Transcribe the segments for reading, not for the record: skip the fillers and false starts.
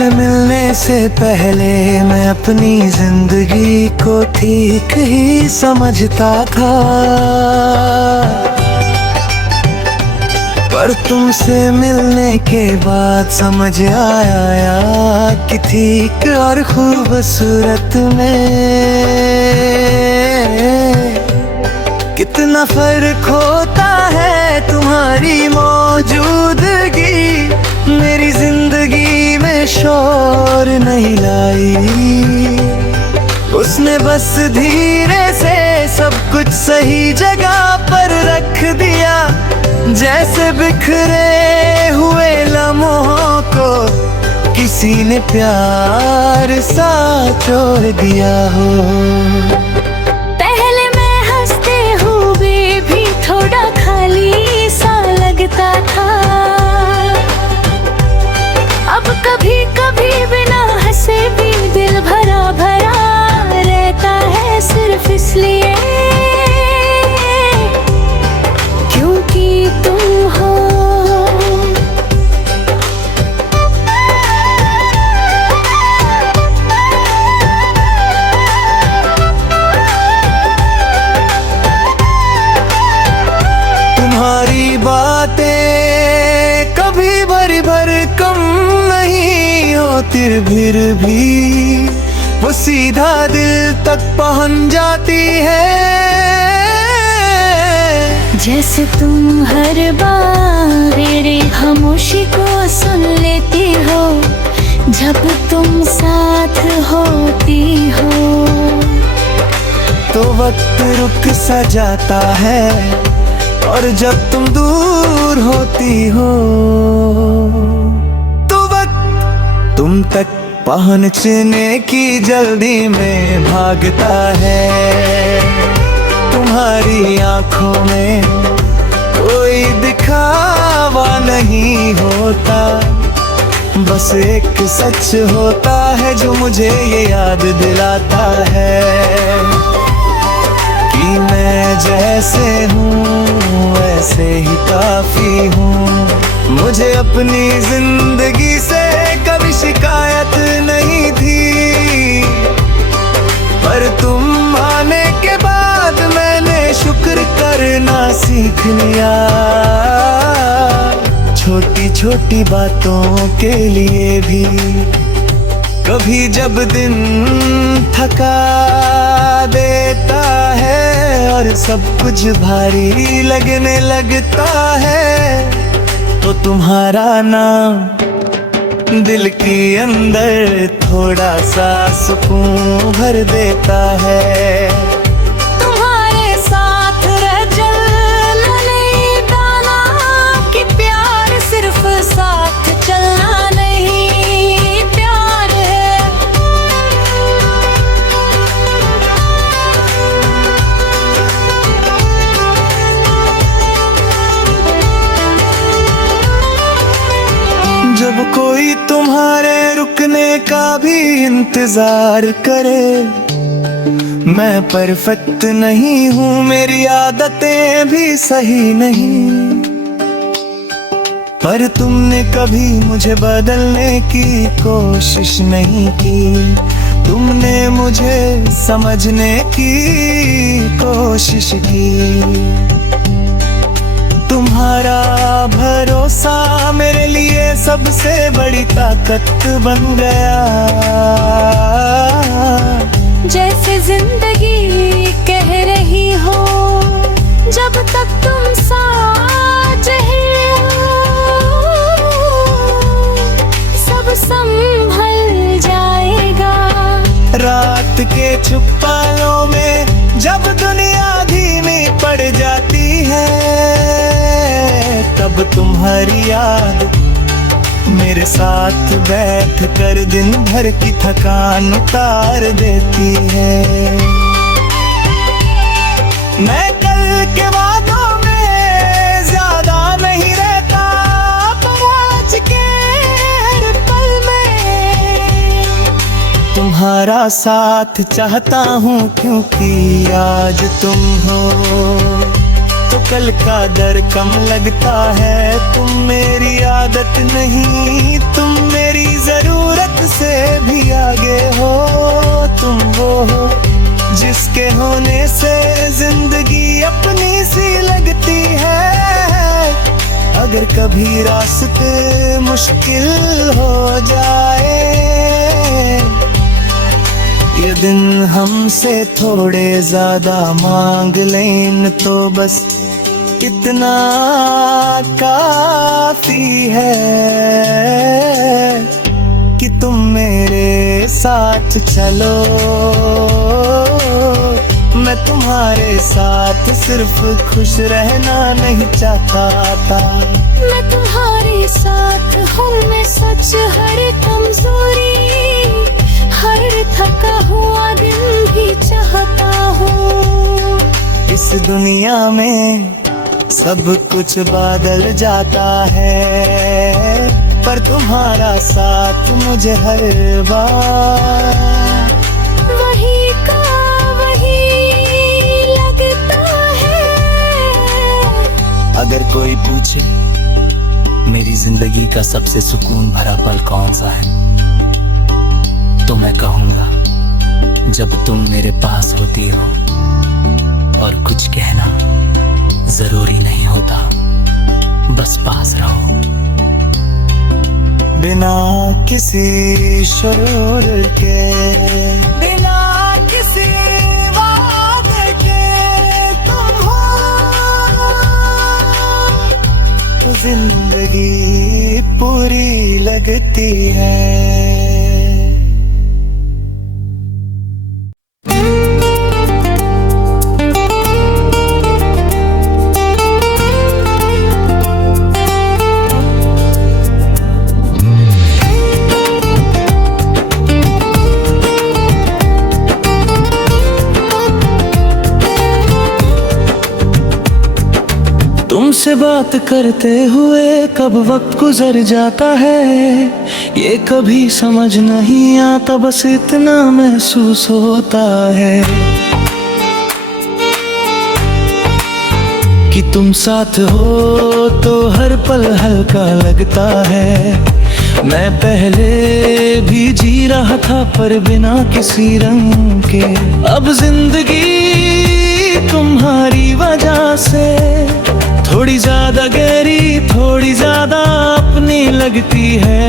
तुमसे मिलने से पहले मैं अपनी जिंदगी को ठीक ही समझता था, पर तुमसे मिलने के बाद समझ आया कि ठीक और खूबसूरत में कितना फर्क होता है। तुम्हारी मौजूदगी मेरी जिंदगी में शोर नहीं लाई, उसने बस धीरे से सब कुछ सही जगह पर रख दिया, जैसे बिखरे हुए लम्हों को किसी ने प्यार सा जोड़ दिया हो। पहले मैं हंसते हुए भी थोड़ा खाली सा लगता था, अब कभी कभी बिना हंसे भी दिल भरा भरा रहता है, सिर्फ इसलिए क्योंकि तुम हो। तुम्हारी बातें कभी भर भर कम नहीं होती, फिर भी वो सीधा दिल तक पहुंच जाती है। जैसे तुम हर बार मेरी खामोशी को सुन लेती हो, जब तुम साथ होती हो तो वक्त रुक सा जाता है, और जब तुम दूर होती हो तो वक्त तुम तक पहुंचने की जल्दी में भागता है। तुम्हारी आंखों में कोई दिखावा नहीं होता, बस एक सच होता है जो मुझे ये याद दिलाता है कि मैं जैसे हूँ वैसे ही काफी हूँ। मुझे अपनी जिंदगी से कभी शिकायत नहीं थी, पर तुम आने के बाद मैंने शुक्र करना सीख लिया। छोटी छोटी बातों के लिए भी कभी जब दिन थका देता है और सब कुछ भारी लगने लगता है, तो तुम्हारा नाम दिल के अंदर थोड़ा सा सुकून भर देता है। तुम्हारे साथ रह जलने दाना कि प्यार सिर्फ साथ चलना नहीं प्यार है। जब कोई तुम्हारे रुकने का भी इंतजार करे, मैं परफेक्ट नहीं हूँ, मेरी आदतें भी सही नहीं, पर तुमने कभी मुझे बदलने की कोशिश नहीं की। तुमने मुझे समझने की कोशिश की। तुम्हारा भरोसा मेरे लिए सबसे बड़ी ताकत बन गया। जैसे जिंदगी कह रही हो, जब तक तुम साथ हो सब संभल जाएगा। रात के चुप पलों में जब दुनिया धीमी पड़ जाती है, तब तुम्हारी याद मेरे साथ बैठ कर दिन भर की थकान उतार देती है। मैं कल के वादों में ज्यादा नहीं रहता, पर आज के हर पल में तुम्हारा साथ चाहता हूँ, क्योंकि आज तुम हो तो कल का डर कम लगता है। तुम मेरी आदत जरूरत नहीं, तुम मेरी जरूरत से भी आगे हो। तुम वो हो जिसके होने से जिंदगी अपनी सी लगती है। अगर कभी रास्ते मुश्किल हो जाए, ये दिन हमसे थोड़े ज्यादा मांग लें तो बस इतना काफी है कि तुम मेरे साथ चलो। मैं तुम्हारे साथ सिर्फ खुश रहना नहीं चाहता था। मैं तुम्हारे साथ हूँ, मैं सच हर कमजोरी, हर थका हुआ दिल भी चाहता हूँ। इस दुनिया में सब कुछ बदल जाता है, पर तुम्हारा साथ मुझे हर बार वही का वही लगता है। अगर कोई पूछे मेरी जिंदगी का सबसे सुकून भरा पल कौन सा है, तो मैं कहूँगा जब तुम मेरे पास होती हो और कुछ कहना जरूरी नहीं होता, बस पास रहो। बिना किसी शोर के, बिना किसी वादे के तुम हो तो जिंदगी पूरी लगती है। तुमसे बात करते हुए कब वक्त गुजर जाता है, ये कभी समझ नहीं आता, बस इतना महसूस होता है कि तुम साथ हो तो हर पल हल्का लगता है। मैं पहले भी जी रहा था पर बिना किसी रंग के, अब जिंदगी तुम्हारी वजह से थोड़ी ज्यादा गहरी, थोड़ी ज्यादा अपनी लगती है।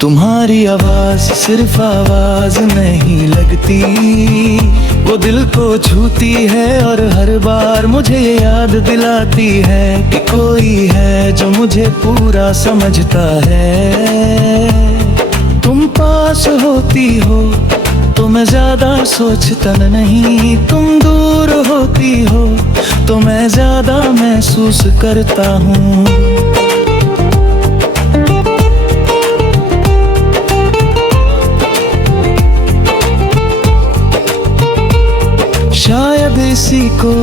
तुम्हारी आवाज सिर्फ आवाज नहीं लगती, वो दिल को छूती है और हर बार मुझे याद दिलाती है कि कोई है जो मुझे पूरा समझता है। तुम पास होती हो तो मैं ज्यादा सोचता नहीं, तुम दूर होती हो तो मैं ज्यादा महसूस करता हूँ। शायद इसी को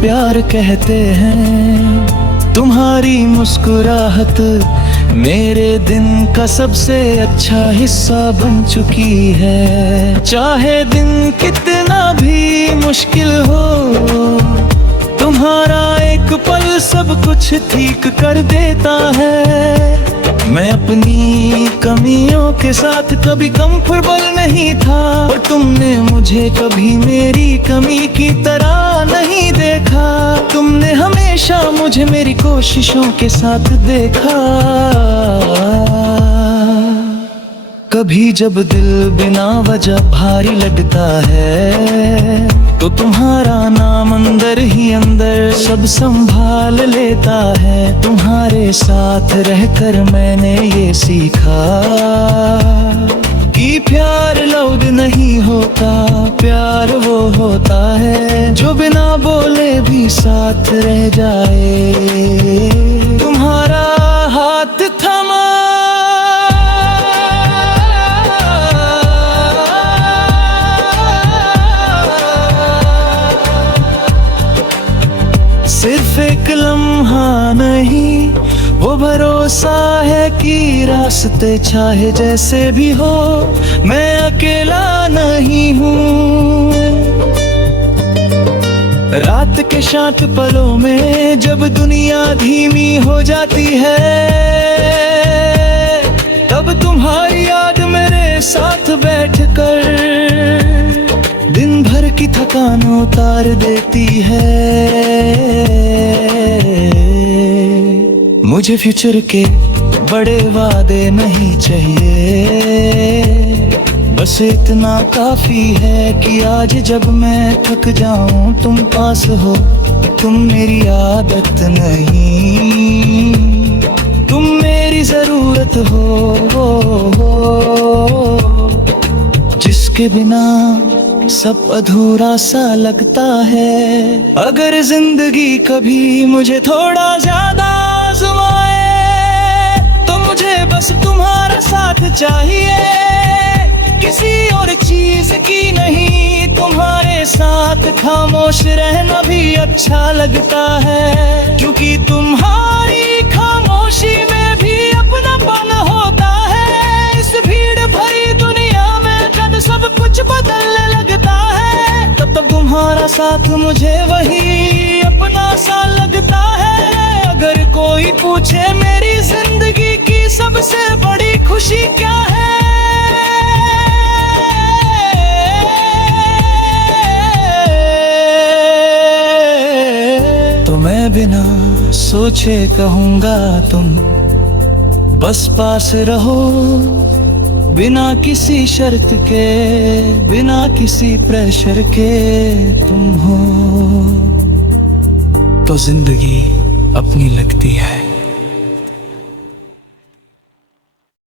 प्यार कहते हैं, तुम्हारी मुस्कुराहट मेरे दिन का सबसे अच्छा हिस्सा बन चुकी है। चाहे दिन कितना भी मुश्किल हो, तुम्हारा एक पल सब कुछ ठीक कर देता है। मैं अपनी कमियों के साथ कभी कंफर्टेबल नहीं था, और तुमने मुझे कभी मेरी कमी की तरह नहीं देखा। तुमने हमेशा मुझे मेरी कोशिशों के साथ देखा। कभी जब दिल बिना वजह भारी लगता है, तो तुम्हारा नाम अंदर ही अंदर सब संभाल लेता है। तुम्हारे साथ रहकर मैंने ये सीखा कि प्यार लौट नहीं होता, प्यार वो होता है जो बिना बोले भी साथ रह जाए। तुम्हारा हाथ थमा सिर्फ एक लम्हा नहीं, वो भरोसा है कि रास्ते चाहे जैसे भी हो, मैं अकेला नहीं हूँ। रात के शांत पलों में जब दुनिया धीमी हो जाती है, तब तुम्हारी याद मेरे साथ बैठकर दिन भर की थकान उतार देती है। मुझे फ्यूचर के बड़े वादे नहीं चाहिए, बस इतना काफी है कि आज जब मैं थक जाऊं तुम पास हो। तुम मेरी आदत नहीं, तुम मेरी जरूरत हो, जिसके बिना सब अधूरा सा लगता है। अगर जिंदगी कभी मुझे थोड़ा ज्यादा आजमाए तो मुझे बस तुम्हारा साथ चाहिए, किसी और चीज की नहीं। तुम्हारे साथ खामोश रहना भी अच्छा लगता है, क्योंकि तुम्हारी खामोशी में भी अपनापन होता है। इस भीड़ भरी दुनिया में जब सब कुछ बदलने लगता है, तब तुम्हारा साथ मुझे वही अपना सा लगता है। अगर कोई पूछे मेरी जिंदगी की सबसे बड़ी खुशी क्या है, तो मैं बिना सोचे कहूँगा तुम बस पास रहो, बिना किसी शर्त के, बिना किसी प्रेशर के तुम हो तो जिंदगी अपनी लगती है।